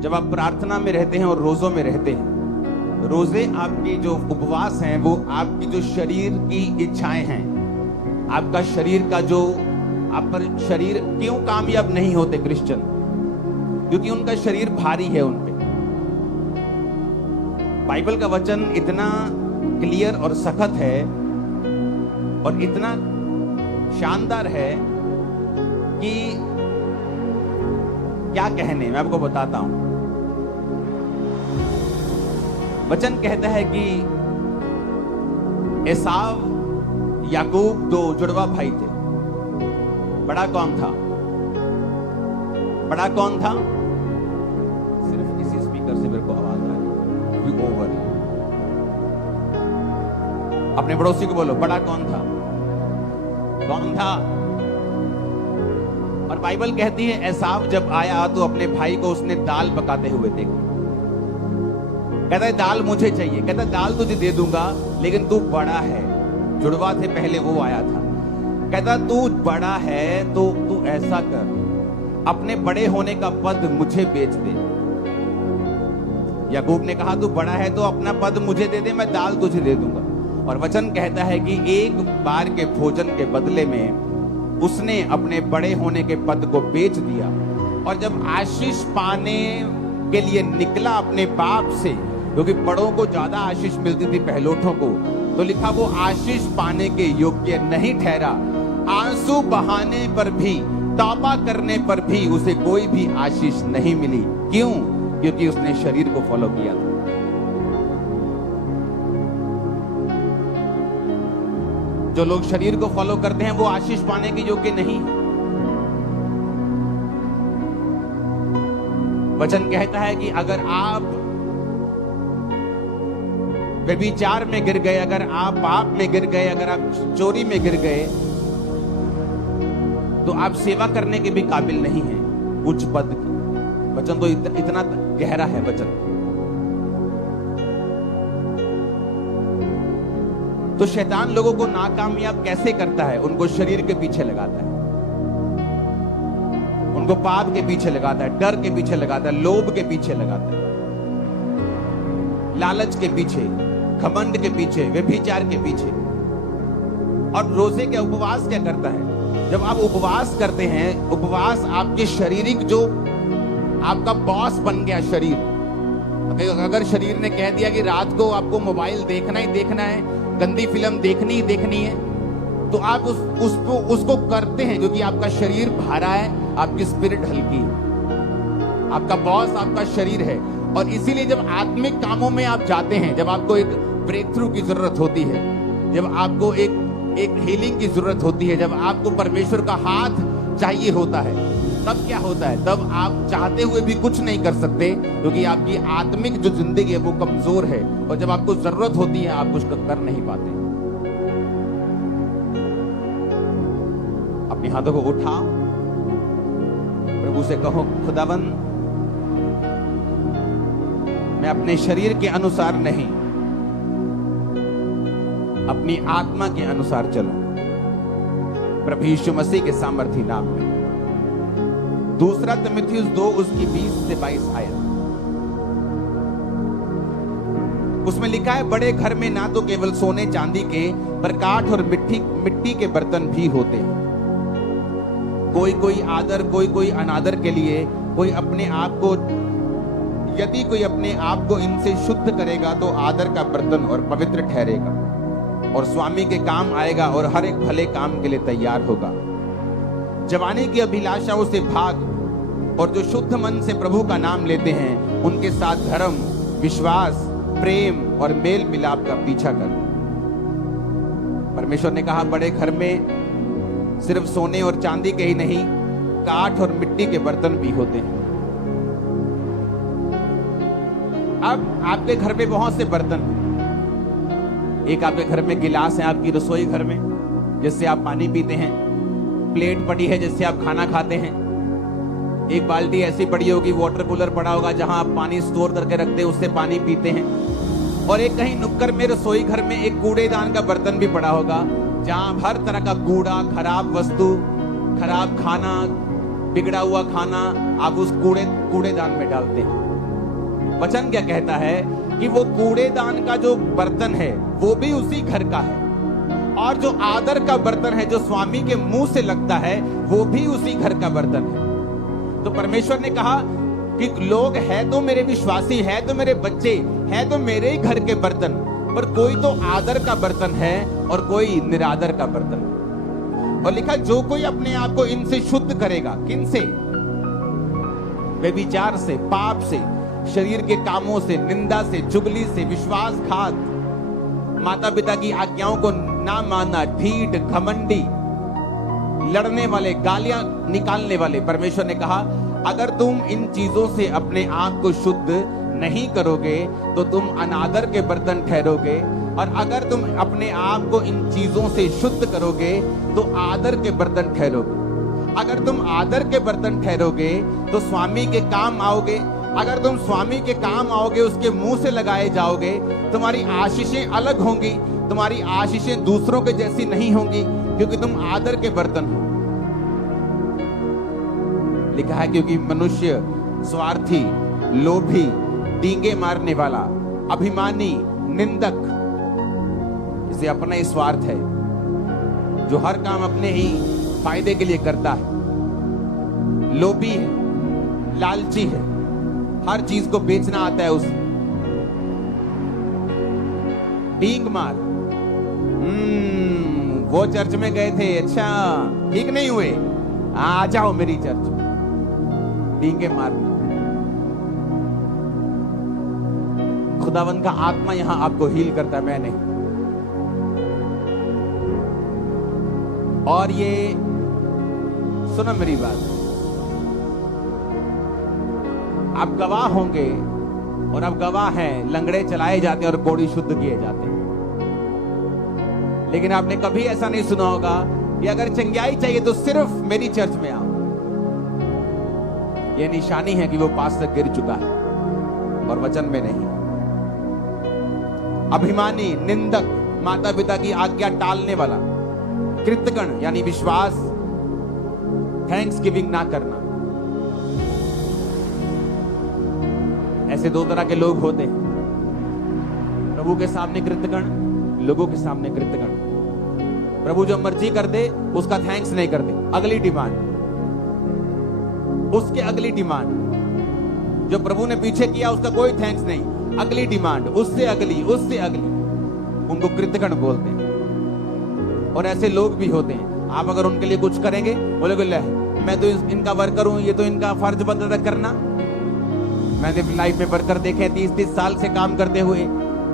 जब आप प्रार्थना में रहते हैं और रोजों में रहते हैं, रोजे आपके जो उपवास हैं वो आपकी जो शरीर की इच्छाएं हैं, आपका शरीर का जो आप पर शरीर क्यों कामयाब नहीं होते क्रिश्चियन? क्योंकि उनका शरीर भारी है उन पे। बाइबल का वचन इतना क्लियर और सख्त है और इतना शानदार है कि क्या कहने, मैं आपको बताता हूं। वचन कहता है कि एसाव याकूब दो जुड़वा भाई थे। बड़ा कौन था? बड़ा कौन था? सिर्फ इसी स्पीकर से मेरे को आवाज आ रही है, ओवर। अपने पड़ोसी को बोलो, बड़ा कौन था? कौन था? और बाइबल कहती है एसाव जब आया तो अपने भाई को उसने दाल पकाते हुए देखा। कहता है दाल मुझे चाहिए। कहता है दाल तुझे दे दूंगा, लेकिन तू बड़ा है। जुड़वा थे पहले, वो आया था। कहता तू बड़ा है तो तू ऐसा कर, अपने बड़े होने का पद मुझे बेच दे। याकूब ने कहा तू बड़ा है तो अपना पद मुझे दे दे, मैं दाल तुझे दे दूंगा। और वचन कहता है कि एक बार के भोजन के बदले में उसने अपने बड़े होने के पद को बेच दिया। और जब आशीष पाने के लिए निकला अपने बाप से, क्योंकि बड़ों को ज्यादा आशीष मिलती थी पहलोठों को, तो लिखा वो आशीष पाने के योग्य नहीं ठहरा। आंसू बहाने पर भी, तौबा करने पर भी उसे कोई भी आशीष नहीं मिली। क्यों? क्योंकि उसने शरीर को फॉलो किया था। जो लोग शरीर को फॉलो करते हैं वो आशीष पाने के योग्य नहीं। वचन कहता है कि अगर आप व्यभिचार में गिर गए, अगर आप पाप में गिर गए, अगर आप चोरी में गिर गए, तो आप सेवा करने के भी काबिल नहीं हैं उच्च पद की। वचन तो इतना गहरा है वचन। तो शैतान लोगों को नाकामयाब कैसे करता है? उनको शरीर के पीछे लगाता है, उनको पाप के पीछे लगाता है, डर के पीछे लगाता है, लोभ के पीछे लगाता है, लालच के पीछे, घमंड के पीछे, व्यभिचार के पीछे। और रोजे के उपवास क्या करता है? जब आप उपवास करते हैं, उपवास आपके शारीरिक जो आपका बॉस बन गया शरीर। अगर शरीर ने कह दिया कि रात को आपको मोबाइल देखना ही देखना है, गंदी फिल्म देखनी ही देखनी है, तो आप उसको करते हैं क्योंकि आपका शरीर भारा है, आपकी स्पिरिट हल्की है। आपका बॉस आपका शरीर है। और इसीलिए जब आत्मिक कामों में आप जाते हैं, जब आपको एक ब्रेक थ्रू की जरूरत होती है, जब आपको एक हीलिंग की जरूरत होती है, जब आपको परमेश्वर का हाथ चाहिए होता है, तब क्या होता है? तब आप चाहते हुए भी कुछ नहीं कर सकते, क्योंकि आपकी आत्मिक जो जिंदगी है वो कमजोर है। और जब आपको जरूरत होती है आप कुछ कर नहीं पाते। अपने हाथों को उठाओ, प्रभु से कहो, खुदावन मैं अपने शरीर के अनुसार नहीं, अपनी आत्मा के अनुसार चलूं, प्रभु यीशु मसीह के सामर्थी नाम में। दूसरा तिमुथियुस 2 उसकी 20 से 22 आयत, उसमें लिखा है बड़े घर में ना तो केवल सोने चांदी के पर काठ और मिट्टी के बर्तन भी होते हैं। कोई कोई आदर, कोई कोई अनादर के लिए, कोई अपने आप को, यदि कोई अपने आप को इनसे शुद्ध करेगा तो आदर का बर्तन और पवित्र ठहरेगा और स्वामी के काम आएगा और हर एक भले काम के लिए तैयार होगा। जवानी की अभिलाषाओं से भाग, और जो शुद्ध मन से प्रभु का नाम लेते हैं उनके साथ धर्म, विश्वास, प्रेम और मेल मिलाप का पीछा कर। परमेश्वर ने कहा बड़े घर में सिर्फ सोने और चांदी के ही नहीं, काठ और मिट्टी के बर्तन भी होते हैं। अब आपके घर में बहुत से बर्तन हैं। एक आपके घर में गिलास है, आपकी रसोई घर में, जिससे आप पानी पीते हैं। प्लेट पड़ी है जिससे आप खाना खाते हैं। एक बाल्टी ऐसी पड़ी होगी, वाटर कूलर पड़ा होगा जहां आप पानी स्टोर करके रखते हैं, उससे पानी पीते हैं। और एक कहीं नुक्कड़ में रसोई घर में एक कूड़ेदान का बर्तन भी पड़ा होगा, जहां हर तरह का कूड़ा, खराब वस्तु, खराब खाना, बिगड़ा हुआ खाना आप उस कूड़ेदान में डालते हैं। वचन क्या कहता है कि वो कूड़ेदान का जो बर्तन है वो भी उसी घर का है, और जो आदर का बर्तन है जो स्वामी के मुंह से लगता है वो भी उसी घर का बर्तन है। तो परमेश्वर ने कहा कि लोग है तो मेरे विश्वासी, है तो मेरे बच्चे, है तो मेरे ही घर के बर्तन, पर कोई तो आदर का बर्तन है और कोई निरादर का बर्तन। और लिखा जो कोई अपने आप को इनसे शुद्ध करेगा, किन से? व्यभिचार से, पाप से, शरीर के कामों से, निंदा से, चुगली से, विश्वासघात, माता पिता की आज्ञाओं को ना मानना, ढीठ, घमंडी, लड़ने वाले, गालियां निकालने वाले। परमेश्वर ने कहा अगर तुम इन चीजों से अपने आप को शुद्ध नहीं करोगे तो तुम अनादर के बर्तन ठहरोगे, और अगर तुम अपने आप को इन चीजों से शुद्ध करोगे तो आदर के बर्तन ठहरोगे। अगर तुम आदर के बर्तन ठहरोगे तो स्वामी के काम आओगे। अगर तुम स्वामी के काम आओगे, उसके मुंह से लगाए जाओगे, तुम्हारी आशीषें अलग होंगी, तुम्हारी आशीषें दूसरों के जैसी नहीं होंगी, क्योंकि तुम आदर के बर्तन हो। लिखा है क्योंकि मनुष्य स्वार्थी, लोभी, डींगे मारने वाला, अभिमानी, निंदक, इसे अपना ही स्वार्थ है, जो हर काम अपने ही फायदे के लिए करता है, लोभी है, लालची है, हर चीज को बेचना आता है उसे, डींग मार। वो चर्च में गए थे, अच्छा ठीक नहीं हुए, आ जाओ मेरी चर्च। डींगे मारना। खुदावन का आत्मा यहां आपको हील करता है, मैं नहीं। और ये सुनो मेरी बात, आप गवाह होंगे, और आप गवाह हैं, लंगड़े चलाए जाते हैं और कोढ़ी शुद्ध किए जाते हैं। लेकिन आपने कभी ऐसा नहीं सुना होगा कि अगर चंगाई चाहिए तो सिर्फ मेरी चर्च में आओ। यह निशानी है कि वो पास तक गिर चुका है और वचन में नहीं। अभिमानी, निंदक, माता पिता की आज्ञा टालने वाला, कृतघ्न यानी विश्वास, थैंक्स गिविंग ना करना, ऐसे दो तरह के लोग होते हैं। प्रभु के सामने कृतघ्न, लोगों के सामने कृतघ्न। प्रभु जो मर्जी कर दे उसका थैंक्स नहीं करते, अगली डिमांड, उसके अगली डिमांड। जो प्रभु ने पीछे किया उसका कोई थैंक्स नहीं, अगली डिमांड, उससे अगली, उससे अगली। उनको कृतघ्न बोलते हैं। और ऐसे लोग भी होते हैं, आप अगर उनके लिए कुछ करेंगे, बोले मैं तो इनका वर्कर हूं, ये तो इनका फर्ज बनता था करना। मैंने लाइफ में वर्कर देखे 30-30 साल से काम करते हुए,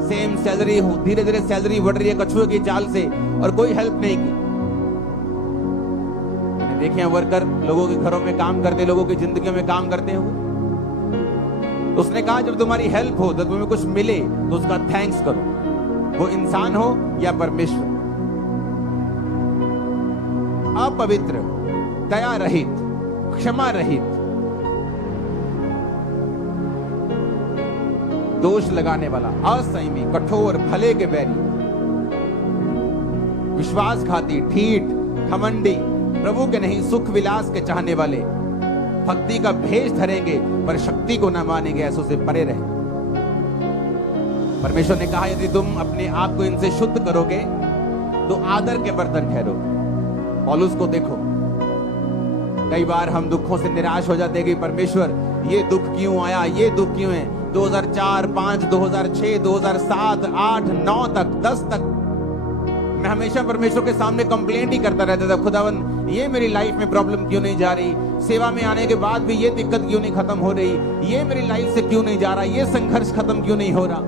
सेम सैलरी, धीरे धीरे सैलरी बढ़ रही है कछुए की चाल से, और कोई हेल्प नहीं की। मैंने देखे हैं वर्कर लोगों के घरों में काम करते, लोगों की जिंदगियों में काम करते हुए। तो उसने कहा जब तुम्हारी हेल्प हो, जब तुम्हें कुछ मिले तो उसका थैंक्स करो, वो इंसान हो या परमेश्वर। अपवित्र, दया रहित, क्षमा रहित, दोष लगाने वाला, असंयमी, कठोर, भले के बैरी, विश्वासघाती, ढीठ, घमंडी, प्रभु के नहीं सुख विलास के चाहने वाले, भक्ति का भेष धरेंगे पर शक्ति को न मानेंगे, ऐसों से परे रहे। परमेश्वर ने कहा यदि तुम अपने आप को इनसे शुद्ध करोगे तो आदर के बर्तन ठहरोगे। पौलुस को देखो, कई बार हम दुखों से निराश हो जाते हैं कि परमेश्वर ये दुख क्यों आया, ये दुख क्यों है। 2004, 5, 2006, 2007, 8, 9 तक, 10 तक मैं हमेशा परमेश्वर के सामने कंप्लेंट ही करता रहता था, खुदावन ये मेरी लाइफ में प्रॉब्लम क्यों नहीं जा रही, सेवा में आने के बाद भी ये दिक्कत क्यों नहीं खत्म हो रही, ये मेरी लाइफ से क्यों नहीं जा रहा, ये संघर्ष खत्म क्यों नहीं हो रहा।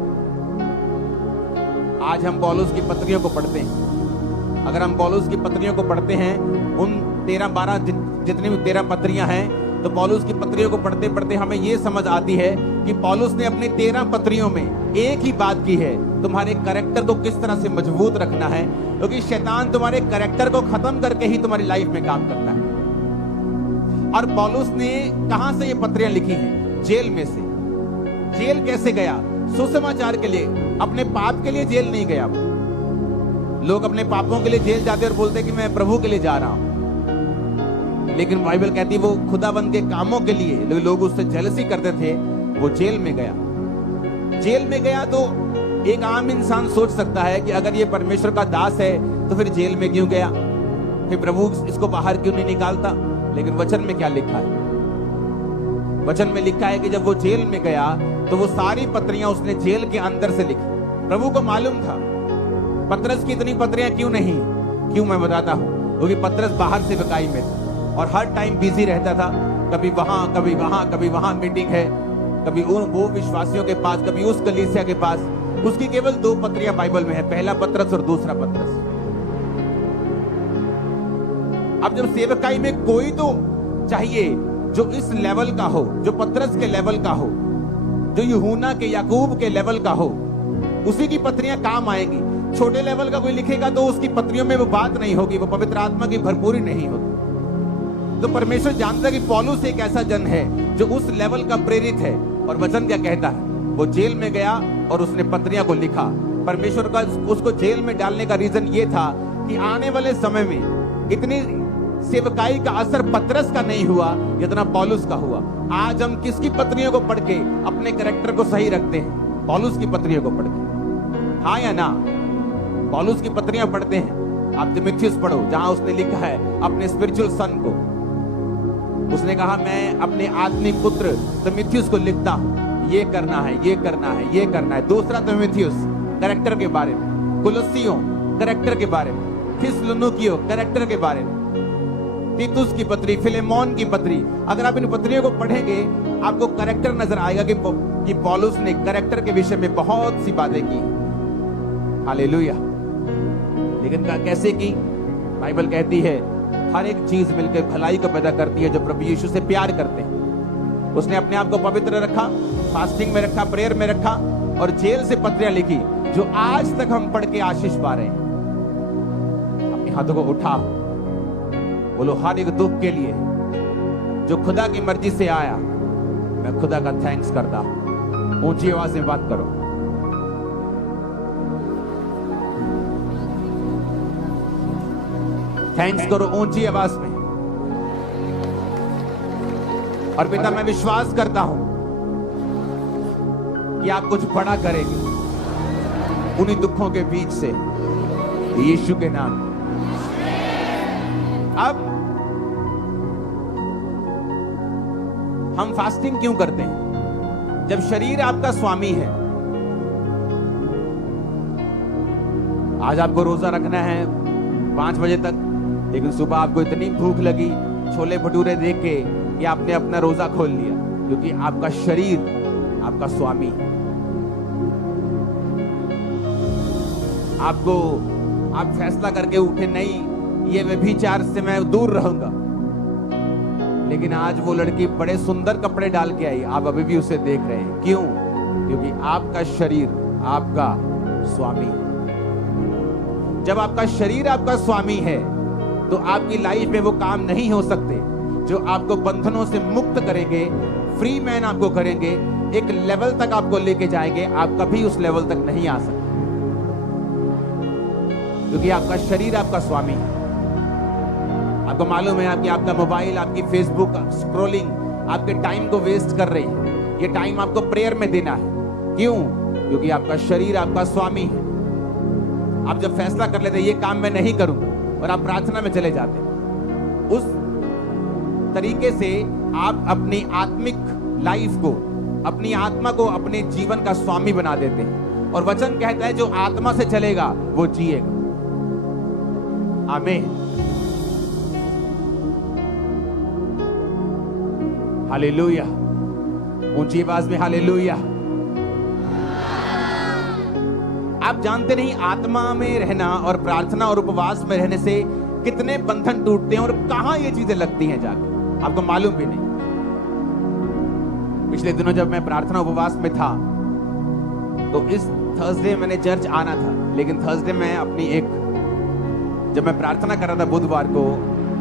आज हम पौलुस की पत्रियों को पढ़ते हैं। अगर हम पौलुस की पत्रियों को पढ़ते हैं, उन 13-12 जितनी भी 13 पत्रियां हैं, तो पौलुस की पत्रियों को पढ़ते पढ़ते हमें यह समझ आती है कि पौलुस ने अपनी 13 पत्रियों में एक ही बात की है, तुम्हारे कैरेक्टर को किस तरह से मजबूत रखना है, क्योंकि शैतान तुम्हारे कैरेक्टर को खत्म करके ही तुम्हारी लाइफ में काम करता है। और पौलुस ने कहां से ये पत्रियां लिखी हैं? जेल में से। जेल कैसे गया? सुसमाचार के लिए, अपने पाप के लिए जेल नहीं गया। लोग अपने पापों के लिए जेल जाते और बोलते कि मैं प्रभु के लिए जा रहा हूं। लेकिन बाइबल कहती है वो खुदाबंद के कामों के लिए लोग उससे जेलसी करते थे। वो जेल में गया। जेल में गया तो एक आम इंसान सोच सकता है कि अगर ये परमेश्वर का दास है तो फिर जेल में क्यों गया, फिर प्रभु इसको बाहर क्यों नहीं निकालता। लेकिन वचन में क्या लिखा है? वचन में लिखा है कि जब वो जेल में गया तो वो सारी पत्रियां उसने जेल के अंदर से लिखी। प्रभु को मालूम था पतरस की इतनी पत्रियां क्यों नहीं। क्यों मैं बताता हूं, क्योंकि पतरस बाहर से सेवकाई में था और हर टाइम बिजी रहता था। कभी वहां कभी वहां कभी वहां मीटिंग है, कभी वो विश्वासियों के पास, कभी उस कलीसिया के पास। उसकी केवल 2 पत्रियां बाइबल में है, पहला पतरस और दूसरा पतरस। अब जब सेवकाई में कोई तो चाहिए जो इस लेवल का हो, जो पतरस के लेवल का हो, जो यूहन्ना के याकूब के लेवल का हो, उसी की पत्रियां काम आएंगी। छोटे लेवल का कोई लिखेगा तो उसकी पत्रियों में वो बात नहीं होगी, वो पवित्र आत्मा की भरपूरी नहीं होगी। तो परमेश्वर जानता है कि पौलुस एक ऐसा जन है जो उस लेवल का प्रेरित है। और वचन क्या कहता है? वो जेल में गया और उसने पत्रियां को लिखा। परमेश्वर का उसको जेल में डालने का रीजन ये था कि आने वाले समय में इतनी सेवकाई का असर पतरस का नहीं हुआ जितना पौलुस का हुआ। आज हम किसकी पत्रियों को पढ़ के अपने कैरेक्टर को सही रखते हैं? पौलुस की पत्रियों को पढ़ के, हाँ या ना? पौलुस की पत्रियां पढ़ते हैं। आप तीमुथियुस पढ़ो, जहां उसने लिखा है अपने स्पिरिचुअल सन को। उसने कहा मैं अपने आत्मिक पुत्र तीमुथियुस को लिखता हूं, ये करना है, ये करना है, ये करना है। दूसरा तीमुथियुस कैरेक्टर के बारे में, कुलुस्सियों कैरेक्टर के बारे में, थिस्सलुनीकियों कैरेक्टर के बारे में, तीतुस की पत्री, फिलेमोन की पत्री। अगर आप इन पत्रियों को पढ़ेंगे आपको कैरेक्टर नजर आएगा कि पौलुस ने कैरेक्टर के विषय में बहुत सी बातें की। हालेलुया। लेकिन कैसे की? बाइबल कहती है हर एक चीज मिलकर भलाई को पैदा करती है जो प्रभु यीशु से प्यार करते हैं। उसने अपने आप को पवित्र रखा, फास्टिंग में रखा, प्रेयर में रखा और जेल से पत्रियां लिखी जो आज तक हम पढ़ के आशीष पा रहे हैं। अपने हाथों को उठाओ, बोलो हर एक दुख के लिए जो खुदा की मर्जी से आया, मैं खुदा का थैंक्स करता हूं। ऊंची आवाज में बात करो। थैंक्स करो ऊंची आवाज में। और पिता मैं विश्वास करता हूं कि आप कुछ बड़ा करेंगे उन्हीं दुखों के बीच से, यीशु के नाम। अब हम फास्टिंग क्यों करते हैं? जब शरीर आपका स्वामी है। आज आपको रोजा रखना है 5 बजे तक, लेकिन सुबह आपको इतनी भूख लगी छोले भटूरे देख के कि आपने अपना रोजा खोल लिया, क्योंकि आपका शरीर आपका स्वामी है। आप फैसला करके उठे नहीं, ये व्यभिचार से मैं दूर रहूंगा, लेकिन आज वो लड़की बड़े सुंदर कपड़े डाल के आई, आप अभी भी उसे देख रहे हैं। क्यों? क्योंकि आपका शरीर आपका स्वामी है। जब आपका शरीर आपका स्वामी है तो आपकी लाइफ में वो काम नहीं हो सकते जो आपको बंधनों से मुक्त करेंगे, फ्री मैन आपको करेंगे, एक लेवल तक आपको लेके जाएंगे। आप कभी उस लेवल तक नहीं आ सकते, क्योंकि आपका शरीर आपका स्वामी है। आपको मालूम है कि आपका मोबाइल, आपकी फेसबुक स्क्रॉलिंग आपके टाइम को वेस्ट कर रही है। ये टाइम आपको प्रेयर में देना है। क्यों? क्योंकि आपका शरीर आपका स्वामी है। आप जब फैसला कर लेते ये काम मैं नहीं करूंगा और आप प्रार्थना में चले जाते, उस तरीके से आप अपनी आत्मिक लाइफ को, अपनी आत्मा को अपने जीवन का स्वामी बना देते हैं। और वचन कहता है जो आत्मा से चलेगा वो जिएगा। आमीन। हालेलुया। ऊंची आवाज में हालेलुया। आप जानते नहीं आत्मा में रहना और प्रार्थना और उपवास में रहने से कितने बंधन टूटते हैं और कहां ये चीजें लगती हैं जाकर, आपको मालूम भी नहीं। पिछले दिनों जब मैं प्रार्थना उपवास में था तो इस थर्सडे मैंने चर्च आना था, लेकिन थर्सडे में जब मैं प्रार्थना कर रहा था बुधवार को,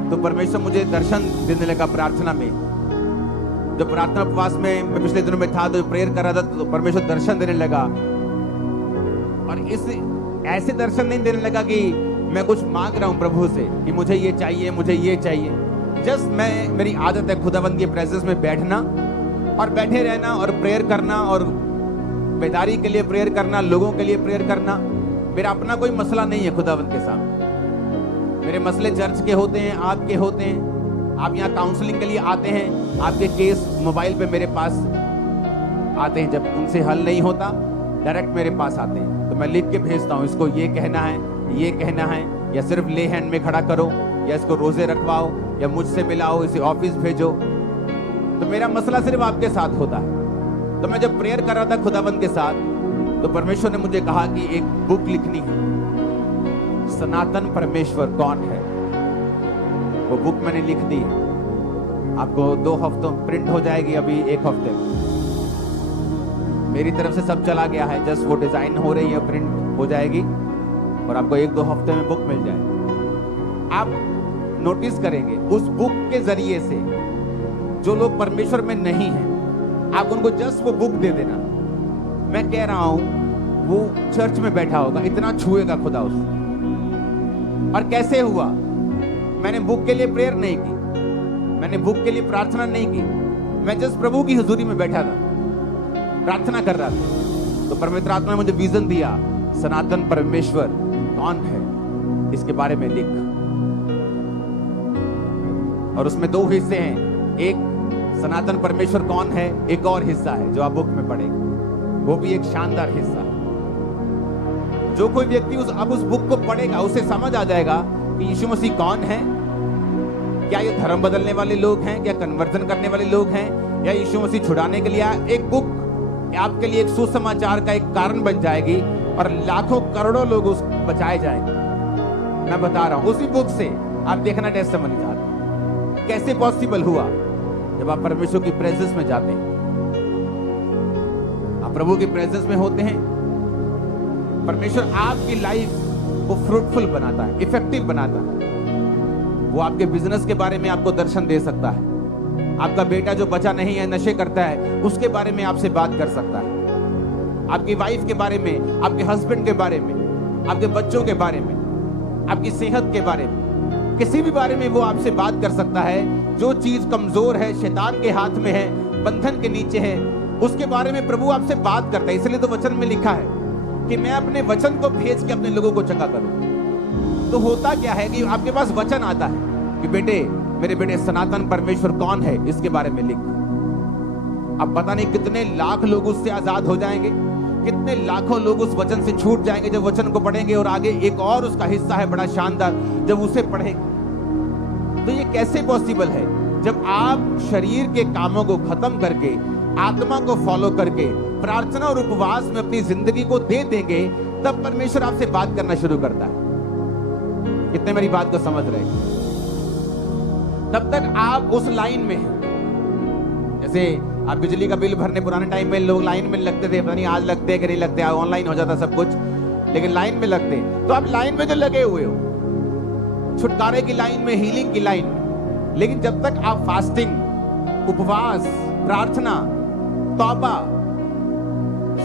तो परमेश्वर मुझे दर्शन देने लगा प्रार्थना में। जब प्रार्थना उपवास में मैं पिछले दिनों में था तो प्रेयर कर रहा था तो परमेश्वर दर्शन देने लगा। और ऐसे दर्शन नहीं देने लगा कि मैं कुछ मांग रहा हूं प्रभु से कि मुझे ये चाहिए, मुझे ये चाहिए। जस्ट मेरी आदत है खुदावंद की प्रेजेंस में बैठना और बैठे रहना और प्रेयर करना और बेदारी के लिए प्रेयर करना, लोगों के लिए प्रेयर करना। मेरा अपना कोई मसला नहीं है खुदावंद के सामने। मेरे मसले चर्च के होते हैं, आपके होते हैं। आप यहाँ काउंसलिंग के लिए आते हैं, आपके केस मोबाइल पे मेरे पास आते हैं। जब उनसे हल नहीं होता डायरेक्ट मेरे पास आते हैं, तो मैं लिख के भेजता हूँ, इसको ये कहना है, ये कहना है, या सिर्फ ले हैंड में खड़ा करो, या इसको रोजे रखवाओ, या मुझसे मिलाओ, इसे ऑफिस भेजो। तो मेरा मसला सिर्फ आपके साथ होता है। तो मैं जब प्रेयर कर रहा था खुदाबंद के साथ, तो परमेश्वर ने मुझे कहा कि एक बुक लिखनी है, सनातन परमेश्वर कौन है। वो बुक मैंने लिख दी है, आपको 2 हफ्तों प्रिंट हो जाएगी, अभी 1 हफ्ते में। मेरी तरफ से सब चला गया है, जस्ट वो डिजाइन हो रही है, प्रिंट हो जाएगी और आपको 1-2 हफ्ते में बुक मिल जाएगी। आप नोटिस करेंगे उस बुक के जरिए से जो लोग परमेश्वर में नहीं हैं, आप उनको जस्ट वो बुक दे देना, मैं कह रहा हूं वो चर्च में बैठा होगा, इतना छुएगा खुदा उससे। और कैसे हुआ? मैंने बुक के लिए प्रेयर नहीं की, मैंने बुक के लिए प्रार्थना नहीं की, मैं जस्ट प्रभु की हुजूरी में बैठा था, प्रार्थना कर रहा था। तो परमेश्वर आत्मा ने मुझे विजन दिया, सनातन परमेश्वर कौन है, इसके बारे में लिख। और उसमें 2 हिस्से हैं, एक सनातन परमेश्वर कौन है, एक और हिस्सा है जो आप बुक में पढ़ेंगे, वो भी एक शानदार हिस्सा है। जो कोई व्यक्ति अब उस बुक को पढ़ेगा, उसे समझ आ जाएगा कि यीशु मसीह कौन है। क्या ये धर्म बदलने वाले लोग हैं, क्या कन्वर्जन करने वाले लोग हैं, या यीशु मसीह छुड़ाने के लिए आया। एक बुक आपके लिए एक सुसमाचार का एक कारण बन जाएगी और लाखों करोड़ों लोग उस बचाए जाएंगे। मैं बता रहा हूं, उसी बुक से आप देखना टेस्टिमनी चाहते, कैसे पॉसिबल हुआ। जब आप परमेश्वर की प्रेजेंस में जाते हैं, आप प्रभु की प्रेजेंस में होते हैं, परमेश्वर आपकी लाइफ को फ्रूटफुल बनाता है, इफेक्टिव बनाता है। वो आपके बिजनेस के बारे में आपको दर्शन दे सकता है। आपका बेटा जो बचा नहीं है, नशे करता है, उसके बारे में आपसे बात कर सकता है। आपकी वाइफ के बारे में, आपके हस्बैंड के बारे में, आपके बच्चों के बारे में, आपकी सेहत के बारे में, किसी भी बारे में वो आपसे बात कर सकता है। जो चीज कमजोर है, शैतान के हाथ में है, बंधन के नीचे है, उसके बारे में प्रभु आपसे बात करता है। इसलिए तो वचन में लिखा है कि मैं अपने वचन को भेज के अपने लोगों को चंगा करूं। तो होता क्या है कि आपके पास वचन आता है कि बेटे, मेरे बेटे, सनातन परमेश्वर कौन है, इसके बारे में लिख। अब पता नहीं कितने लाख लोग उससे आजाद हो जाएंगे, कितने लाखों लोग उस वचन से छूट जाएंगे जब वचन को पढ़ेंगे। और आगे एक और उसका हिस्सा है बड़ा शानदार, जब उसे पढ़ेंगे। तो ये कैसे पॉसिबल है? जब आप शरीर के कामों को खत्म करके, आत्मा को फॉलो करके, प्रार्थना और उपवास में अपनी जिंदगी को दे देंगे, तब परमेश्वर आपसे बात करना शुरू करता है। कितने मेरी बात को समझ रहे हैं? तब तक आप उस लाइन में हैं। जैसे आप बिजली का बिल भरने पुराने टाइम में लोग लाइन में लगते थे, पता नहीं आज लगते हैं कि नहीं लगते, ऑनलाइन हो जाता सब कुछ, लेकिन लाइन में लगते। तो आप लाइन में तो लगे हुए हो, छुटकारे की लाइन में, हीलिंग की लाइन में। लेकिन जब तक आप फास्टिंग, उपवास, प्रार्थना, तौबा,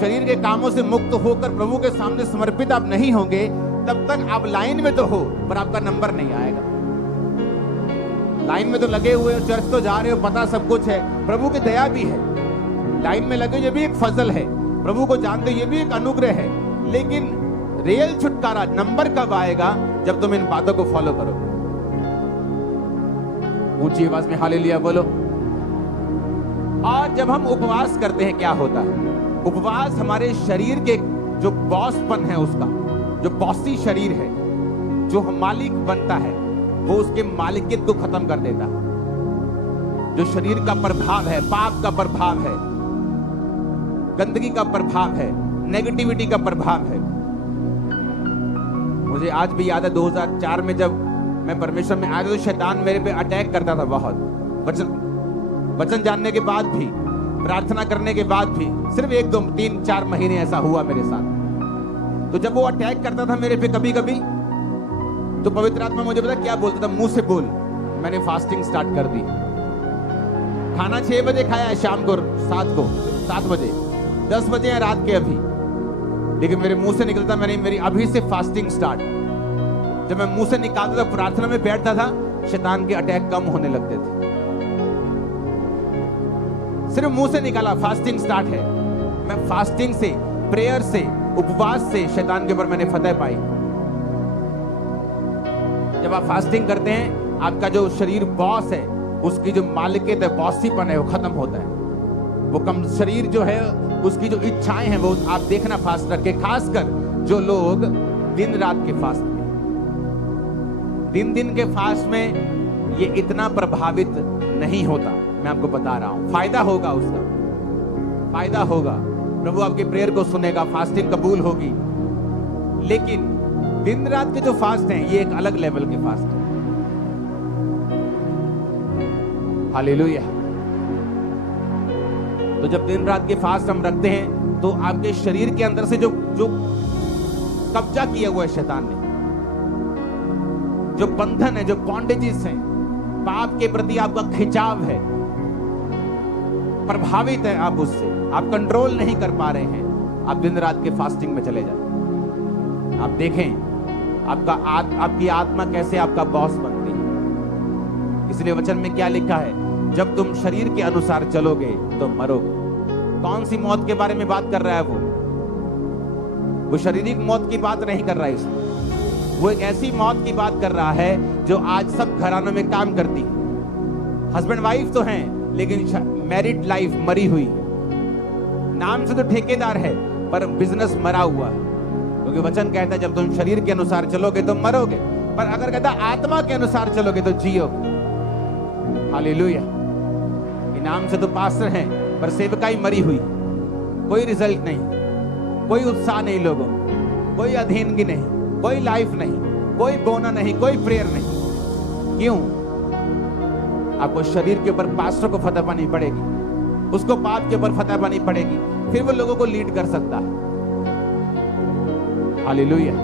शरीर के कामों से मुक्त होकर प्रभु के सामने समर्पित आप नहीं होंगे, तब तक आप लाइन में तो हो पर आपका नंबर नहीं आएगा। लाइन में तो लगे हुए हो, चर्च तो जा रहे हो, पता सब कुछ है, प्रभु की दया भी है। लाइन में लगे, ये भी एक फजल है, प्रभु को जानते, ये भी एक अनुग्रह है। लेकिन रियल छुटकारा, नंबर कब आएगा? जब तुम इन बातों को फॉलो करो। ऊंची आवाज में हालेलुया बोलो। और जब हम उपवास करते हैं, क्या होता है? उपवास हमारे शरीर के जो बॉसपन है, उसका जो बॉसी शरीर है, जो मालिक बनता है, वो उसके मालिकियत को खत्म कर देता है। जो शरीर का प्रभाव है, पाप का प्रभाव है, गंदगी का प्रभाव है, नेगेटिविटी का प्रभाव है। मुझे आज भी याद है 2004 में जब मैं परमेश्वर में आया तो शैतान मेरे पे अटैक करता था बहुत। वचन जानने के बाद भी, प्रार्थना करने के बाद भी, सिर्फ 1, 2, 3, 4 महीने ऐसा हुआ मेरे साथ। तो जब वो अटैक करता था मेरे पे कभी कभी, तो पवित्र आत्मा मुझे पता क्या बोलता था, मुंह से बोल। मैंने फास्टिंग स्टार्ट कर दी। खाना 6 बजे खाया है, शाम को 7 बजे, 10 बजे है रात के अभी, लेकिन मेरे मुंह से निकलता, मैंने मेरी अभी से फास्टिंग स्टार्ट। जब मैं मुंह से निकालता था, प्रार्थना में बैठता था, शैतान के अटैक कम होने लगते थे। सिर्फ मुंह से निकाला फास्टिंग स्टार्ट है, मैं फास्टिंग से, प्रेयर से, उपवास से शैतान के ऊपर मैंने फतह पाई। जब आप फास्टिंग करते हैं, आपका जो शरीर बॉस है, उसकी जो मालिकियत है, बॉसीपन है, वो खत्म होता है। वो कम शरीर जो है, उसकी जो इच्छाएं हैं, वो आप देखना फास्ट रख के, खासकर जो लोग दिन रात के फास्ट में, दिन के फास्ट में ये इतना प्रभावित नहीं होता। मैं आपको बता रहा हूं, फायदा होगा, उसका फायदा होगा, प्रभु आपके प्रेयर को सुनेगा, फास्टिंग कबूल होगी। लेकिन दिन रात के जो फास्ट हैं, ये एक अलग लेवल के फास्ट हैं। हालेलुया। तो जब दिन रात के फास्ट हम रखते हैं, तो आपके शरीर के अंदर से जो कब्जा किया हुआ है शैतान ने, जो बंधन है, जो बॉन्डेजेस हैं, पाप के प्रति आपका खिंचाव है, प्रभावित है आप उससे, आप कंट्रोल नहीं कर पा रहे हैं, आप दिन रात के फास्टिंग में चले जाए। आप देखें आपकी आत्मा कैसे आपका बॉस बनती है। इसलिए वचन में क्या लिखा है, जब तुम शरीर के अनुसार चलोगे तो मरोगे। कौन सी मौत के बारे में बात कर रहा है? वो शारीरिक मौत की बात नहीं कर रहा है इसमें। वो एक ऐसी मौत की बात कर रहा है जो आज सब घरानों में काम करती है। हस्बैंड वाइफ तो हैं, लेकिन मैरिड लाइफ मरी हुई है। नाम से तो ठेकेदार है, पर बिजनेस मरा हुआ है। क्योंकि वचन कहता है जब तुम शरीर के अनुसार चलोगे तो मरोगे, पर अगर कहता आत्मा के अनुसार चलोगे तो जियोगे। हालेलुया। नाम से तो पास्टर हैं, पर सेवकाई मरी हुई, कोई रिजल्ट नहीं, कोई उत्साह नहीं लोगों, कोई अधीनगी नहीं, कोई लाइफ नहीं, कोई बोना नहीं, कोई प्रेयर नहीं। क्यों? आपको शरीर के ऊपर पास्टर को फतह पानी पड़ेगी, उसको पाप के ऊपर फतह पानी पड़ेगी, फिर वो लोगों को लीड कर सकता है। हालेलुया।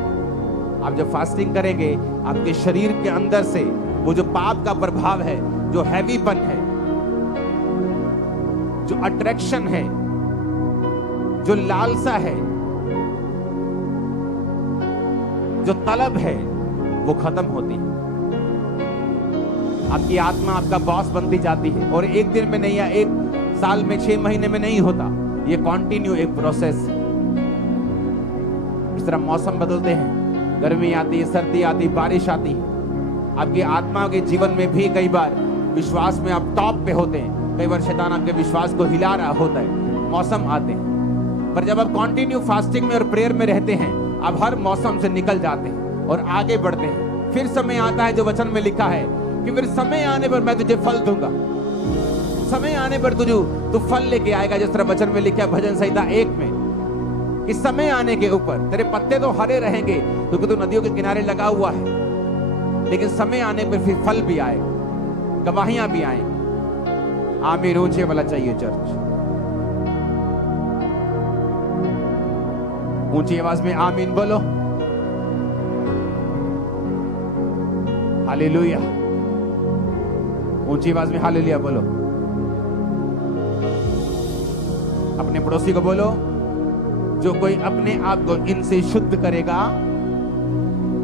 आप जब फास्टिंग करेंगे, आपके शरीर के अंदर से वो जो पाप का प्रभाव है, जो हैवीपन है, जो अट्रैक्शन है, जो लालसा है, जो तलब है, वो खत्म होती है। आपकी आत्मा आपका बॉस बनती जाती है। और एक दिन में नहीं, या एक साल में, 6 महीने में नहीं होता, ये कंटिन्यू एक प्रोसेस है। इस तरह मौसम बदलते हैं, गर्मी आती है, सर्दी आती है, बारिश आती है। आपकी आत्मा के जीवन में भी कई बार विश्वास में आप टॉप पे होते हैं, कई बार शैतान आपके विश्वास को हिला रहा होता है, मौसम आते हैं। पर जब आप कंटिन्यू फास्टिंग में और प्रेयर में रहते हैं, आप हर मौसम से निकल जाते हैं और आगे बढ़ते हैं। फिर समय आता है जो वचन में लिखा है कि फिर समय आने पर मैं तुझे फल दूंगा। समय आने पर तू फल लेके आएगा, जिस तरह वचन में लिखा है भजन संहिता 1 में, कि समय आने के ऊपर तेरे पत्ते तो हरे रहेंगे क्योंकि तू नदियों के किनारे लगा हुआ है, लेकिन समय आने पर फिर फल भी आएगा, गवाहियां भी आएंगी। आमीन। ऊंचे वाला चाहिए चर्च, ऊंची आवाज में आमीन बोलो। हालेलुया। ऊंची आवाज में हालेलुया बोलो। अपने पड़ोसी को बोलो, जो कोई अपने आप को इनसे शुद्ध करेगा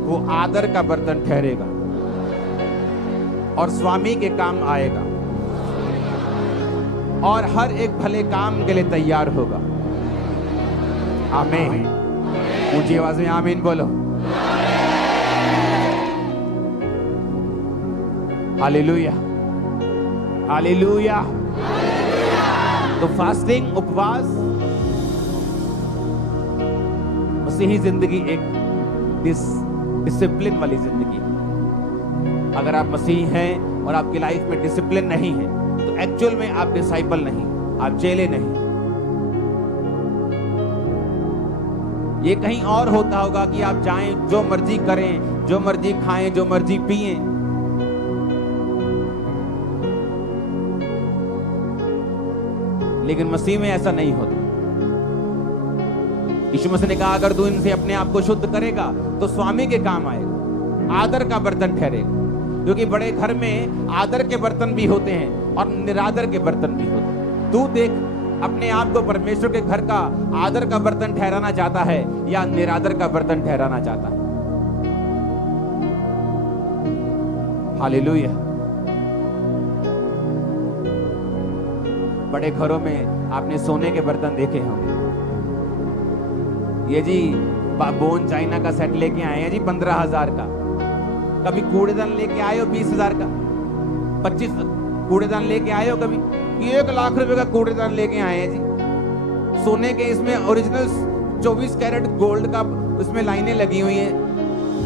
वो आदर का बर्तन ठहरेगा और स्वामी के काम आएगा और हर एक भले काम के लिए तैयार होगा। आमीन। ऊंची आवाज में आमीन बोलो। Hallelujah, hallelujah. तो फास्टिंग, उपवास, मसीही जिंदगी एक डिसिप्लिन वाली जिंदगी। अगर आप मसीही हैं और आपकी लाइफ में डिसिप्लिन नहीं है, तो एक्चुअल में आप डिसाइपल नहीं, आप चेले नहीं। ये कहीं और होता होगा कि आप जाएं, जो मर्जी करें, जो मर्जी खाएं, जो मर्जी पिएं। लेकिन मसीह में ऐसा नहीं होता। यीशु मसीह ने कहा अगर तू इनसे अपने आप को शुद्ध करेगा तो स्वामी के काम आएगा, आदर का बर्तन ठहरेगा। क्योंकि बड़े घर में आदर के बर्तन भी होते हैं और निरादर के बर्तन भी होते हैं। तू देख, अपने आप को परमेश्वर के घर का आदर का बर्तन ठहराना चाहता है या निरादर का बर्तन ठहराना चाहता है? हालेलुया। बड़े घरों में आपने सोने के बर्तन देखे होंगे। ये जी बोन चाइना का सेट लेके आए हैं जी 15,000 का। कभी कूड़ेदान लेके आए हो 20,000 का, 25 कूड़ेदान लेके आए हो कभी? 1 लाख रुपए का कूड़ेदान लेके आए हैं जी। सोने के इसमें ओरिजिनल 24 कैरेट गोल्ड का उसमें लाइनें लगी हुई हैं।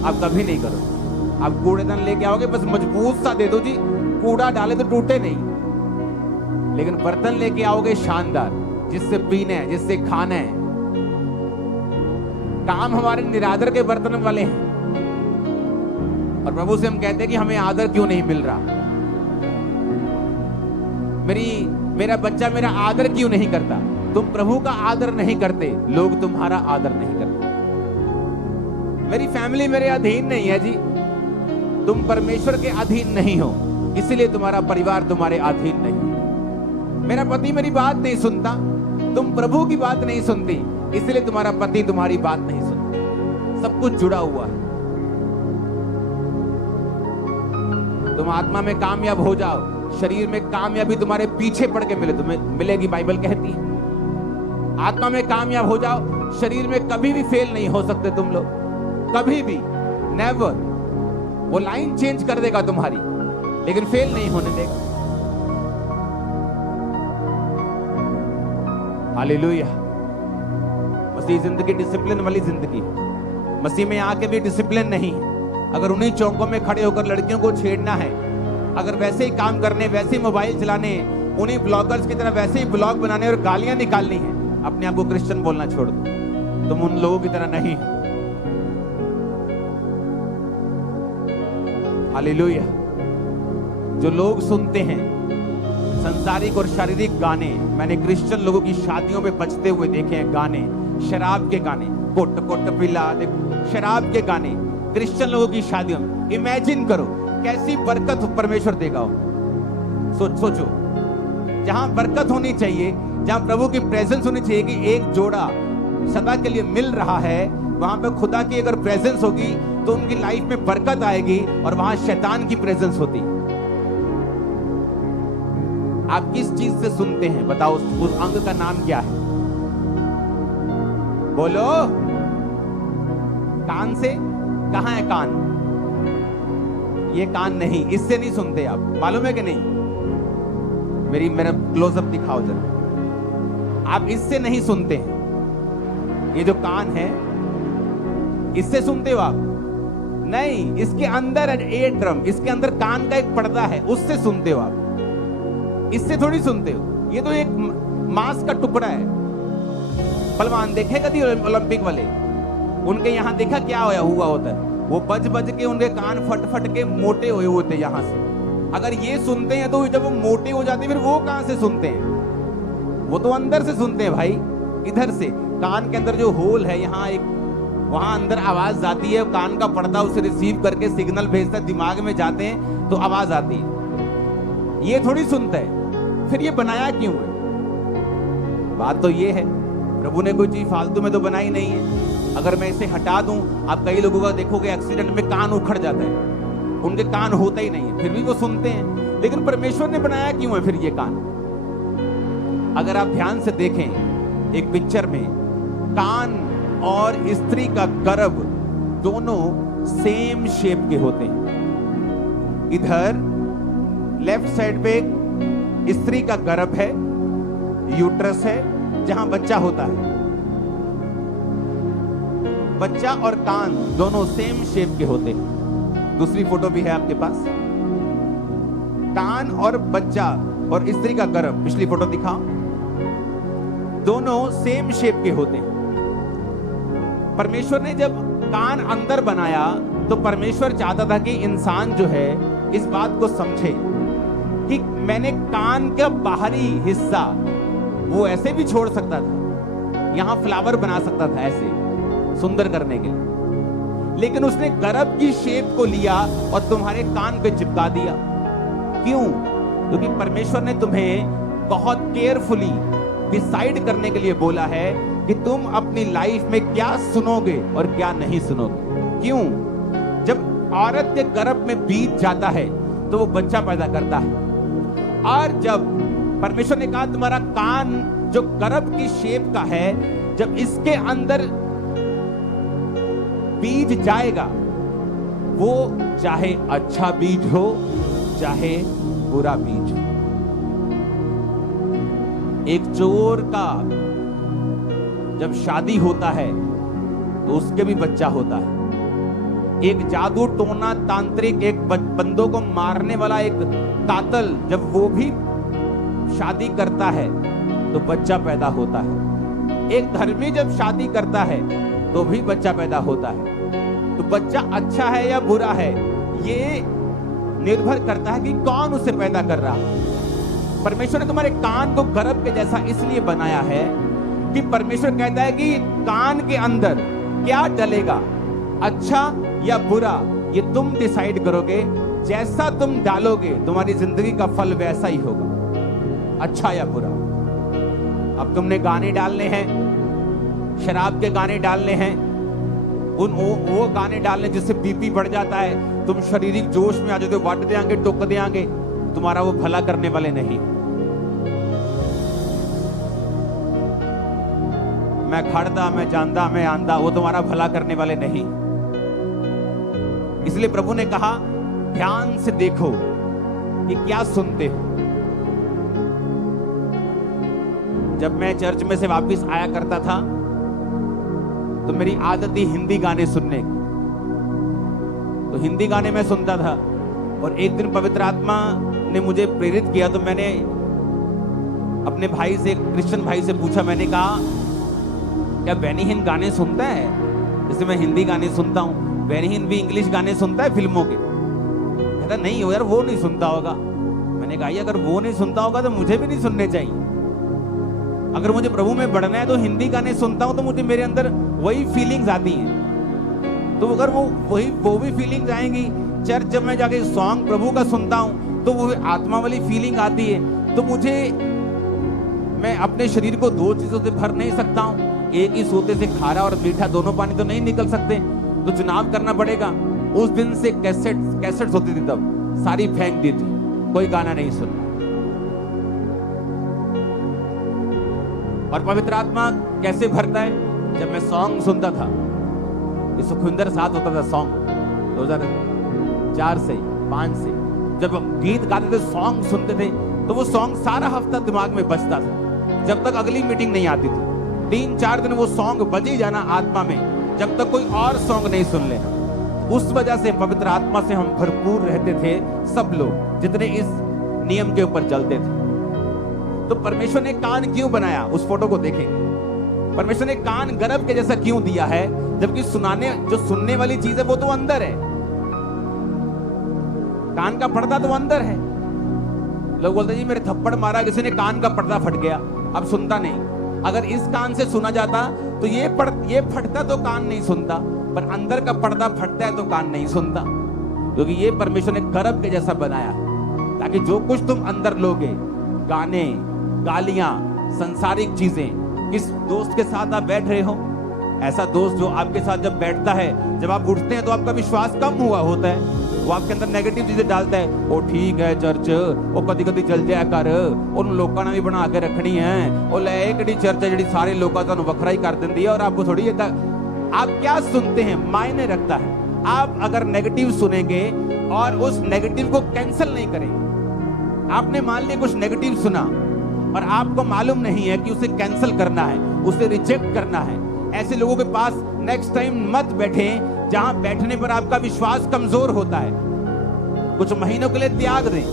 आप कभी नहीं करो। आप कूड़ेदान लेके आओगे बस मजबूत सा दे दो जी, कूड़ा डाले तो टूटे नहीं। लेकिन बर्तन लेके आओगे शानदार, जिससे पीना है, जिससे खाना है। काम हमारे निरादर के बर्तन वाले हैं और प्रभु से हम कहते हैं कि हमें आदर क्यों नहीं मिल रहा। मेरा बच्चा मेरा आदर क्यों नहीं करता? तुम प्रभु का आदर नहीं करते, लोग तुम्हारा आदर नहीं करते। मेरी फैमिली मेरे अधीन नहीं है जी। तुम परमेश्वर के अधीन नहीं हो, इसलिए तुम्हारा परिवार तुम्हारे अधीन नहीं। मेरा पति मेरी बात नहीं सुनता, तुम प्रभु की बात नहीं सुनती, इसलिए तुम्हारा पति तुम्हारी बात नहीं सुनता। सब कुछ जुड़ा हुआ है। तुम आत्मा में कामयाब हो जाओ, शरीर में कामयाबी तुम्हारे पीछे पड़ के तुम्हें मिलेगी, बाइबल कहती है। आत्मा में कामयाब हो जाओ, शरीर में कभी भी फेल नहीं हो सकते तुम लोग, कभी भी, नेवर। वो लाइन चेंज कर देगा तुम्हारी, लेकिन फेल नहीं होने देगा। हालेलुया। मसीह जिंदगी डिसिप्लिन वाली जिंदगी। मसीह में आके भी डिसिप्लिन नहीं है। अगर उन्हीं चौकों में खड़े होकर लड़कियों को छेड़ना है, अगर वैसे ही काम करने, वैसे ही मोबाइल चलाने, उन्हीं ब्लॉगर्स की तरह वैसे ही ब्लॉग बनाने और गालियां निकालनी है, अपने आप को क्रिश्चियन बोलना छोड़ दो। तुम उन लोगों की तरह नहीं हो। हालेलुया। जो लोग सुनते हैं संसारिक और शारीरिक गाने, मैंने क्रिश्चियन लोगों की शादियों में बजते हुए देखे हैं गाने, शराब के गाने, कोट कोट पिला दे, शराब के गाने क्रिश्चियन लोगों की शादियों में। इमेजिन करो कैसी बरकत परमेश्वर देगा। सोचो, जहां बरकत होनी चाहिए, जहां प्रभु की प्रेजेंस होनी चाहिए कि एक जोड़ा सदा के लिए मिल रहा है, वहां पे खुदा की अगर प्रेजेंस होगी तो उनकी लाइफ में बरकत आएगी, और वहां शैतान की प्रेजेंस होती। आप किस चीज से सुनते हैं बताओ? उस अंग का नाम क्या है? बोलो। कान से? कहां है कान? ये कान नहीं, इससे नहीं सुनते आप, मालूम है कि नहीं? मेरा क्लोजअप दिखाओ जरा। आप इससे नहीं सुनते हैं। ये जो कान है, इससे सुनते हो आप? नहीं, इसके अंदर एयर ड्रम, इसके अंदर कान का एक पर्दा है, उससे सुनते हो आप। इससे थोड़ी सुनते हो। ये तो एक मांस का टुकड़ा है। पहलवान देखे कभी ओलंपिक वाले? उनके यहां देखा क्या हुआ होता है? वो बज बज के उनके कान फट फट के मोटे हुए होते यहां से। अगर ये सुनते हैं तो जब वो मोटे हो जाते हैं, फिर वो कहां से सुनते हैं? वो तो अंदर से सुनते हैं भाई, इधर से। कान के अंदर जो होल है, यहाँ एक, वहां अंदर आवाज जाती है, कान का पर्दा उसे रिसीव करके सिग्नल भेजता है, दिमाग में जाते हैं तो आवाज आती है। ये थोड़ी सुनता है। फिर ये बनाया क्यों है? बात तो ये है, प्रभु ने कोई चीज फालतू में तो बनाई नहीं है। अगर मैं इसे हटा दूं, आप कई लोगों का देखोगे एक्सीडेंट में कान उखड़ जाता है, उनके कान होता ही नहीं है, फिर भी वो सुनते हैं। लेकिन परमेश्वर ने बनाया क्यों है फिर ये कान? अगर आप ध्यान से देखें एक पिक्चर में, कान और स्त्री का गर्भ दोनों सेम शेप के होते हैं। इधर लेफ्ट साइड पे स्त्री का गर्भ है, यूट्रस है, जहां बच्चा होता है। बच्चा और कान दोनों सेम शेप के होते हैं। दूसरी फोटो भी है आपके पास। कान और बच्चा और स्त्री का गर्भ, पिछली फोटो दिखाओ, दोनों सेम शेप के होते हैं। परमेश्वर ने जब कान अंदर बनाया तो परमेश्वर चाहता था कि इंसान जो है इस बात को समझे कि मैंने कान का बाहरी हिस्सा वो ऐसे भी छोड़ सकता था, यहां फ्लावर बना सकता था ऐसे सुंदर करने के लिए, लेकिन उसने गर्भ की शेप को लिया और तुम्हारे कान पे चिपका दिया। क्यों? क्योंकि परमेश्वर ने तुम्हें बहुत केयरफुली डिसाइड करने के लिए बोला है कि तुम अपनी लाइफ में क्या सुनोगे और क्या नहीं सुनोगे। क्यों? जब औरत के गर्भ में बीज जाता है तो वो बच्चा पैदा करता है। और जब परमेश्वर ने कहा तुम्हारा कान जो गर्भ की शेप का है, जब इसके अंदर बीज जाएगा, वो चाहे अच्छा बीज हो चाहे बुरा बीज हो। एक चोर का जब शादी होता है तो उसके भी बच्चा होता है। एक जादू टोना तांत्रिक, एक बंदों को मारने वाला एक कातल, जब वो भी शादी करता है तो बच्चा पैदा होता है। एक धर्मी जब शादी करता है तो भी बच्चा पैदा होता है। तो बच्चा अच्छा है या बुरा है, ये निर्भर करता है कि कौन उसे पैदा कर रहा है। परमेश्वर ने तुम्हारे कान को गर्भ के जैसा इसलिए बनाया है कि परमेश्वर कहता है कि कान के अंदर क्या डलेगा, अच्छा या बुरा, ये तुम डिसाइड करोगे। जैसा तुम डालोगे तुम्हारी जिंदगी का फल वैसा ही होगा, अच्छा या बुरा। अब तुमने गाने डालने हैं, शराब के गाने डालने हैं, वो गाने डालने जिससे बीपी बढ़ जाता है, तुम शारीरिक जोश में आ जाते हो, वाट देंगे, टोक देंगे, तुम्हारा वो भला करने वाले नहीं। मैं खड़दा, मैं जानदा, मैं आंदा, वो तुम्हारा भला करने वाले नहीं। इसलिए प्रभु ने कहा ध्यान से देखो कि क्या सुनते हो। जब मैं चर्च में से वापस आया करता था तो मेरी आदत थी हिंदी गाने सुनने की, तो हिंदी गाने मैं सुनता था। और एक दिन पवित्र आत्मा ने मुझे प्रेरित किया, तो मैंने अपने भाई से, क्रिश्चियन भाई से पूछा, मैंने कहा क्या बेनी हिन गाने सुनता है? जैसे मैं हिंदी गाने सुनता हूँ, बेनी हिन भी इंग्लिश गाने सुनता है फिल्मों के? कहता नहीं हो यार, वो नहीं सुनता होगा। मैंने कहा अगर वो नहीं सुनता होगा तो मुझे भी नहीं सुनने चाहिए। अगर मुझे प्रभु में बढ़ना है तो हिंदी गाने सुनता हूं तो मुझे मेरे अंदर वही फीलिंग्स आती हैं। तो अगर वो भी फीलिंग्स आएंगी, चर्च जब मैं जाके सॉन्ग प्रभु का सुनता हूं तो वो आत्मा वाली फीलिंग आती है, तो मैं अपने शरीर को दो चीजों से भर नहीं सकता हूं। एक ही सोते से खारा और मीठा दोनों पानी तो नहीं निकल सकते, तो चुनाव करना पड़ेगा। उस दिन से कैसेट्स होती थी, तब सारी फेंक दी थी, कोई गाना नहीं सुना। और पवित्र आत्मा कैसे भरता है? जब मैं सॉन्ग सुनता था, ये सुखविंदर साथ होता था सॉन्ग 2004 से 5 से, जब गीत गाते थे, सॉन्ग सुनते थे, तो वो सॉन्ग सारा हफ्ता दिमाग में बजता था, जब तक अगली मीटिंग नहीं आती थी। 3-4 दिन वो सॉन्ग बजी जाना आत्मा में, जब तक कोई और सॉन्ग नहीं सुन लेना। उस वजह से पवित्र आत्मा से हम भरपूर रहते थे, सब लोग जितने इस नियम के ऊपर चलते थे। तो परमेश्वर ने कान क्यों बनाया? उस फोटो को देखेंगे। परमेश्वर ने कान गर्भ के जैसा क्यों दिया है? जबकि जो सुनने वाली चीज है वो तो अंदर है, कान का पर्दा तो अंदर है। लोग बोलते जी मेरे थप्पड़ मारा किसी ने, कान का पर्दा फट गया, अब सुनता नहीं। अगर इस कान से सुना जाता तो ये फटता तो कान नहीं सुनता, पर अंदर का पर्दा फटता है तो कान नहीं सुनता, क्योंकि ये परमेश्वर ने गर्भ के जैसा बनाया है, ताकि जो कुछ तुम अंदर लोगे, गाने, गालियां, सांसारिक चीजें, किस दोस्त के साथ आप बैठ रहे हो, ऐसा दोस्त जो आपके साथ जब बैठता है, जब आप उठते हैं तो आपका विश्वास कम हुआ होता है, वो आपके अंदर नेगेटिव चीजें डालता है। वो ठीक है चर्च, वो कदी कदी चल जाया कर, उन लोगों ने भी बना के रखनी है, वो ले एकड़ी चर्च है जी सारे लोगों का वखरा ही कर देती है, और आपको थोड़ी। आप क्या सुनते हैं मायने रखता है। आप अगर नेगेटिव सुनेंगे और उस नेगेटिव को कैंसिल नहीं करेंगे, आपने मान लिया कुछ नेगेटिव सुना और आपको मालूम नहीं है कि उसे कैंसिल करना है, उसे रिजेक्ट करना है, ऐसे लोगों के पास नेक्स्ट टाइम मत बैठे जहां बैठने पर आपका विश्वास कमजोर होता है। कुछ महीनों के लिए त्याग दें।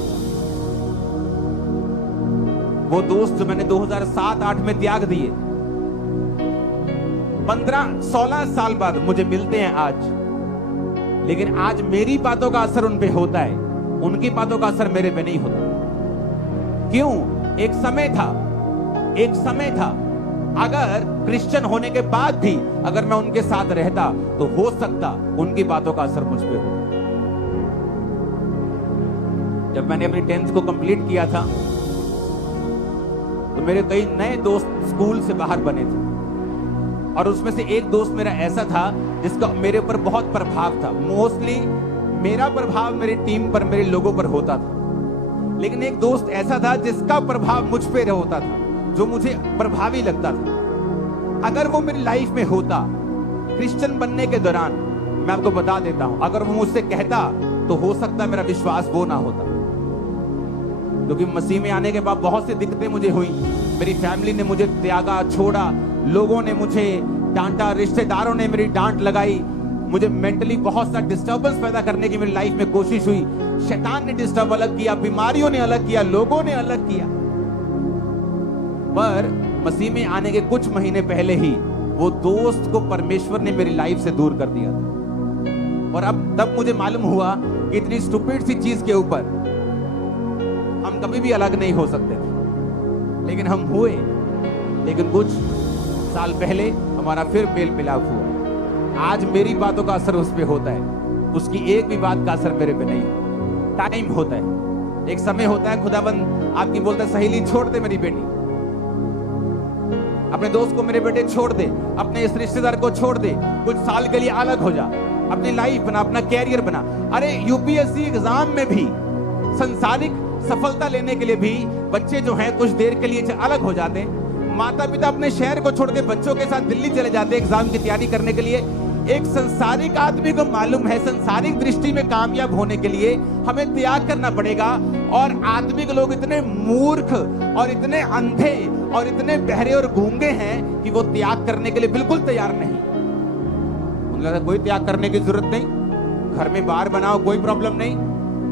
वो दोस्त जो मैंने 2007-8 में त्याग दिए, 15-16 साल बाद मुझे मिलते हैं आज, लेकिन आज मेरी बातों का असर उन पे होता है, उनकी बातों का असर मेरे पे नहीं होता। क्यों? एक समय था अगर क्रिश्चियन होने के बाद भी अगर मैं उनके साथ रहता तो हो सकता उनकी बातों का असर मुझ पे हो। जब मैंने अपनी 10th को कंप्लीट किया था तो मेरे कई नए दोस्त स्कूल से बाहर बने थे, और उसमें से एक दोस्त मेरा ऐसा था जिसका मेरे ऊपर बहुत प्रभाव था। मोस्टली मेरा प्रभाव मेरी टीम पर, मेरे लोगों पर होता था, लेकिन एक दोस्त ऐसा था जिसका प्रभाव मुझ पे होता था, जो मुझे प्रभावी लगता था। अगर वो मेरी लाइफ में होता क्रिश्चियन बनने के दौरान, मैं आपको बता देता हूं, अगर वो मुझसे कहता तो हो सकता मेरा विश्वास वो ना होता। क्योंकि मसीह में आने के बाद बहुत सी दिक्कतें मुझे हुई। मेरी फैमिली ने मुझे त्यागा, छोड़ा, लोगों ने मुझे डांटा, रिश्तेदारों ने मेरी डांट लगाई, मुझे मेंटली बहुत सा डिस्टर्बेंस पैदा करने की मेरी लाइफ में कोशिश हुई। शैतान ने डिस्टर्ब अलग किया, बीमारियों ने अलग किया, लोगों ने अलग किया। पर मसीह में आने के कुछ महीने पहले ही वो दोस्त को परमेश्वर ने मेरी लाइफ से दूर कर दिया था। और अब तब मुझे मालूम हुआ कि इतनी स्टूपिड सी चीज के ऊपर हम कभी भी अलग नहीं हो सकते थे, लेकिन हम हुए। लेकिन कुछ साल पहले हमारा फिर मेल मिलाप हुआ। आज मेरी बातों का असर उस पर होता है, उसकी एक भी बात का असर मेरे पे नहीं। टाइम होता है, एक समय होता है, खुदाबंद आपकी बोलता है सहेली छोड़ दे मेरी बेटी, अपने दोस्त को मेरे बेटे छोड़ दे, अपने इस रिश्तेदार को छोड़ दे, कुछ साल के लिए अलग हो जा, अपनी लाइफ बना, अपना कैरियर बना। अरे यूपीएससी एग्जाम में भी, संसारिक सफलता लेने के लिए भी बच्चे जो हैं कुछ देर के लिए अलग हो जाते। माता पिता अपने शहर को छोड़ के बच्चों के साथ दिल्ली चले जाते एग्जाम की तैयारी करने के लिए। एक संसारिक आदमी को मालूम है संसारिक दृष्टि में कामयाब होने के लिए हमें त्याग करना पड़ेगा। और आदमी के लोग इतने मूर्ख और इतने अंधे और इतने बहरे और गूंगे हैं कि वो त्याग करने के लिए बिल्कुल तैयार नहीं। उनको लगता है कोई त्याग करने की जरूरत नहीं, घर में बार बनाओ कोई प्रॉब्लम नहीं,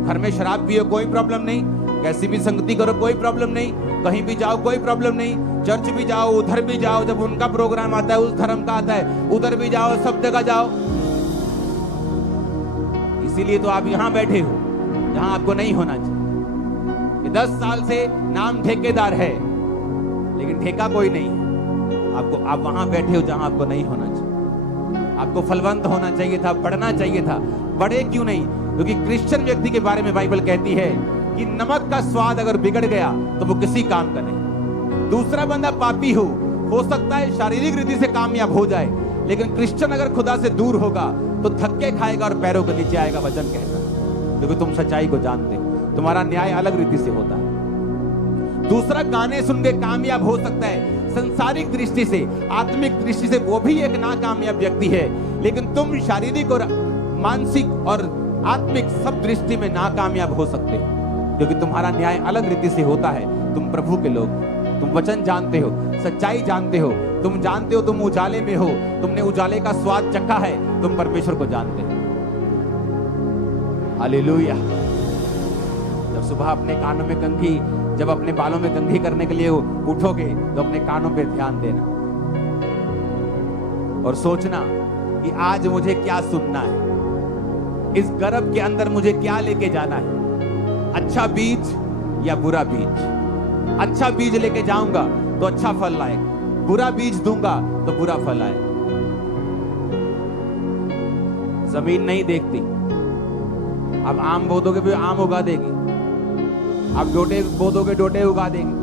घर में शराब पियो कोई प्रॉब्लम नहीं, कैसी भी संगति करो कोई प्रॉब्लम नहीं, कहीं भी जाओ कोई प्रॉब्लम नहीं, चर्च भी जाओ, उधर भी जाओ, जब उनका प्रोग्राम आता है, उस धर्म का आता है, उधर भी जाओ, सब जगह जाओ। इसीलिए तो आप यहां बैठे हो जहां आपको नहीं होना चाहिए। 10 साल से नाम ठेकेदार है, लेकिन ठेका कोई नहीं है। आप वहां बैठे हो जहां आपको नहीं होना चाहिए। आपको फलवंत होना चाहिए था, बढ़ना चाहिए था। बढ़े क्यों नहीं? क्योंकि क्रिश्चियन व्यक्ति के बारे में बाइबल कहती है कि नमक का स्वाद अगर बिगड़ गया तो वो किसी काम का नहीं। दूसरा बंदा पापी हो सकता है शारीरिक रीति से कामयाब हो जाए, लेकिन क्रिश्चियन अगर खुदा से दूर होगा तो धक्के खाएगा और पैरों के नीचे आएगा, वचन कहता है। क्योंकि तुम सच्चाई को जानते हो, तुम्हारा न्याय अलग रीति से होता है। दूसरा गाने सुन के कामयाब हो सकता है संसारिक दृष्टि से, आत्मिक दृष्टि से वो भी एक नाकामयाब व्यक्ति है, लेकिन तुम शारीरिक और मानसिक और आत्मिक सब दृष्टि में नाकामयाब हो सकते हो, क्योंकि तुम्हारा न्याय अलग रीति से होता है। तुम प्रभु के लोग, तुम वचन जानते हो, सच्चाई जानते हो, तुम जानते हो तुम उजाले में हो, तुमने उजाले का स्वाद चखा है, तुम परमेश्वर को जानते हो। हालेलुया। जब सुबह अपने कानों में कंघी, जब अपने बालों में कंघी करने के लिए उठोगे तो अपने कानों पे ध्यान देना और सोचना कि आज मुझे क्या सुनना है, इस गर्भ के अंदर मुझे क्या लेके जाना है, अच्छा बीज या बुरा बीज। अच्छा बीज लेके जाऊंगा तो अच्छा फल लाएगा, बुरा बीज दूंगा तो बुरा फल आएगा। जमीन नहीं देखती, अब आम बोदोगे भी आम उगा देगी, अब डोटे बोदोगे डोटे उगा देगी,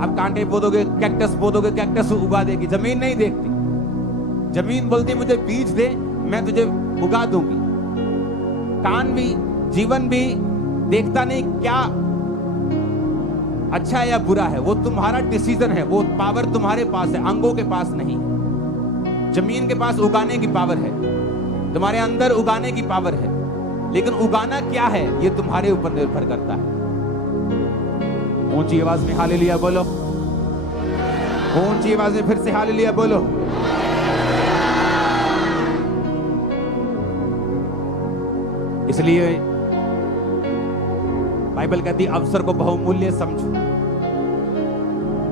अब कांटे बोदोगे, कैक्टस बोदोगे, कैक्टस उगा देगी। जमीन नहीं देखती, जमीन बोलती मुझे बीज दे, मैं तुझे उगा दूंगी। कान भी, जीवन भी देखता नहीं क्या अच्छा है या बुरा है, वो तुम्हारा डिसीजन है, वो पावर तुम्हारे पास है, अंगों के पास नहीं। जमीन के पास उगाने की पावर है, तुम्हारे अंदर उगाने की पावर है, लेकिन उगाना क्या है ये तुम्हारे ऊपर निर्भर करता है। ऊंची आवाज में हालेलुया बोलो, ऊंची आवाज में फिर से हालेलुया बोलो। इसलिए बाइबल कहती है अवसर को बहुमूल्य समझो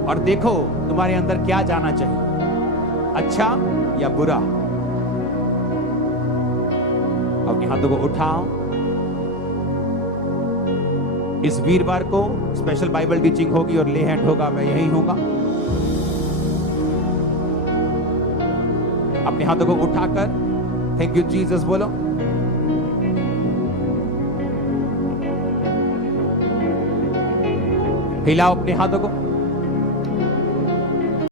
और देखो तुम्हारे अंदर क्या जाना चाहिए, अच्छा या बुरा। अपने हाथों को उठाओ। इस वीरवार को स्पेशल बाइबल टीचिंग होगी और ले हैंड होगा, मैं यहीं होगा। अपने हाथों को उठाकर थैंक यू जीसस बोलो। हिलाओ अपने हाथों को।